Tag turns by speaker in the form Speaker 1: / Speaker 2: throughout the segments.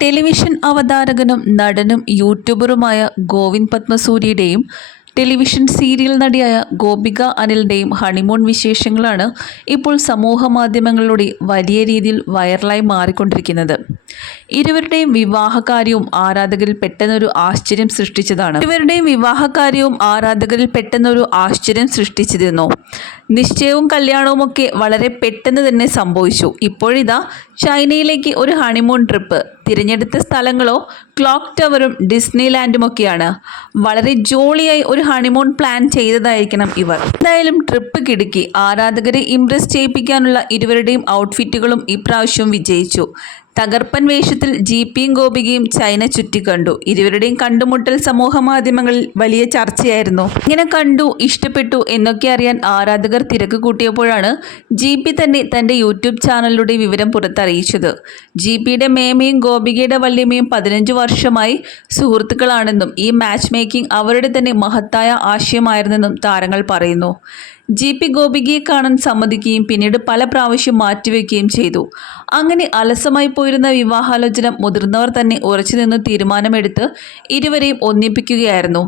Speaker 1: Television അവതാരകനും നടനും യൂട്യൂബറുമായ ഗോവിന്ദ് പത്മസൂരിയുടെയും ടെലിവിഷൻ സീരിയൽ നടിയായ ഗോപിക അനിലിന്റെയും ഹണിമൂൺ വിശേഷങ്ങളാണ് ഇപ്പോൾ സമൂഹ മാധ്യമങ്ങളിലൂടെ വലിയ രീതിയിൽ വൈറലായി മാറിക്കൊണ്ടിരിക്കുന്നത്. ഇരുവരുടെയും വിവാഹകാര്യവും ആരാധകരിൽ പെട്ടെന്നൊരു ആശ്ചര്യം സൃഷ്ടിച്ചതാണ്. ഇരുവരുടെയും വിവാഹകാര്യവും ആരാധകരിൽ പെട്ടെന്നൊരു ആശ്ചര്യം സൃഷ്ടിച്ചിരുന്നു. നിശ്ചയവും കല്യാണവും ഒക്കെ വളരെ പെട്ടെന്ന് തന്നെ സംഭവിച്ചു. ഇപ്പോഴിതാ ചൈനയിലേക്ക് ഒരു ഹണിമൂൺ ട്രിപ്പ് തിരഞ്ഞെടുത്ത സ്ഥലങ്ങളോ ക്ലോക്ക് ടവറും ഡിസ്നി ലാൻഡും ഒക്കെയാണ്. വളരെ ജോളിയായി ഒരു ഹണിമൂൺ പ്ലാൻ ചെയ്തതായിരിക്കണം ഇവർ. എന്തായാലും ട്രിപ്പ് കിടുക്കി. ആരാധകരെ ഇംപ്രസ് ചെയ്യിപ്പിക്കാനുള്ള ഇരുവരുടെയും ഔട്ട്ഫിറ്റുകളും ഇപ്രാവശ്യം വിജയിച്ചു. തകർപ്പൻ വേഷത്തിൽ ജിപിയും ഗോപികയും ചൈന ചുറ്റിക്കണ്ടു ഇരുവരുടെയും കണ്ടുമുട്ടൽ സമൂഹ മാധ്യമങ്ങളിൽ വലിയ ചർച്ചയായിരുന്നു. ഇങ്ങനെ കണ്ടു ഇഷ്ടപ്പെട്ടു എന്നൊക്കെ അറിയാൻ ആരാധകർ തിരക്ക് കൂട്ടിയപ്പോഴാണ് ജി പി തന്നെ തന്റെ യൂട്യൂബ് ചാനലിലൂടെ വിവരം പുറത്തറിയിച്ചത്. ജി പിയുടെ മേമയും ഗോപികയുടെ വല്യമ്മയും പതിനഞ്ച് വർഷമായി സുഹൃത്തുക്കളാണെന്നും ഈ മാച്ച് മേക്കിംഗ് അവരുടെ തന്നെ മഹത്തായ ആശയമായിരുന്നെന്നും താരങ്ങൾ പറയുന്നു. ജി പി ഗോപികയെ കാണാൻ സമ്മതിക്കുകയും പിന്നീട് പല പ്രാവശ്യം മാറ്റിവെക്കുകയും ചെയ്തു. അങ്ങനെ അലസമായി പോയിരുന്ന വിവാഹാലോചന മുതിർന്നവർ തന്നെ ഉറച്ചുനിന്ന് തീരുമാനമെടുത്ത് ഇരുവരെയും ഒന്നിപ്പിക്കുകയായിരുന്നു.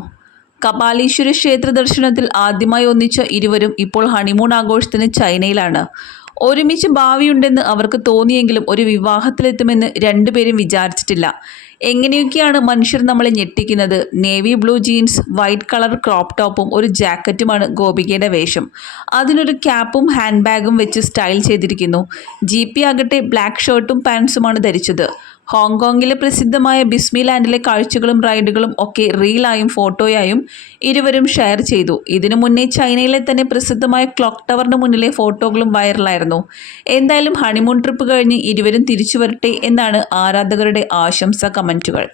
Speaker 1: കപാലീശ്വര ക്ഷേത്ര ദർശനത്തിൽ ആദ്യമായി ഒന്നിച്ച ഇരുവരും ഇപ്പോൾ ഹണിമൂൺ ആഘോഷത്തിന് ചൈനയിലാണ്. ഒരുമിച്ച് ഭാവിയുണ്ടെന്ന് അവർക്ക് തോന്നിയെങ്കിലും ഒരു വിവാഹത്തിലെത്തുമെന്ന് രണ്ടുപേരും വിചാരിച്ചിട്ടില്ല. എങ്ങനെയൊക്കെയാണ് മനുഷ്യർ നമ്മളെ ഞെട്ടിക്കുന്നത്? Navy blue jeans white colour crop ടോപ്പും ഒരു ജാക്കറ്റുമാണ് ഗോപികയുടെ വേഷം. അതിനൊരു ക്യാപ്പും ഹാൻഡ് ബാഗും വെച്ച് സ്റ്റൈൽ ചെയ്തിരിക്കുന്നു. ജി ആകട്ടെ ബ്ലാക്ക് ഷർട്ടും പാൻസുമാണ് ധരിച്ചത്. ഹോങ്കോങ്ങിലെ പ്രസിദ്ധമായ ബിസ്മി ലാൻഡിലെ കാഴ്ചകളും റൈഡുകളും ഒക്കെ റീലായും ഫോട്ടോയായും ഇരുവരും ഷെയർ ചെയ്തു. ഇതിനു മുന്നേ ചൈനയിലെ തന്നെ പ്രസിദ്ധമായ ക്ലോക്ക് ടവറിന് മുന്നിലെ ഫോട്ടോകളും വൈറലായിരുന്നു. എന്തായാലും ഹണിമൂൺ ട്രിപ്പ് കഴിഞ്ഞ് ഇരുവരും തിരിച്ചു വരട്ടെ എന്നാണ് ആരാധകരുടെ ആശംസ കമന്റുകൾ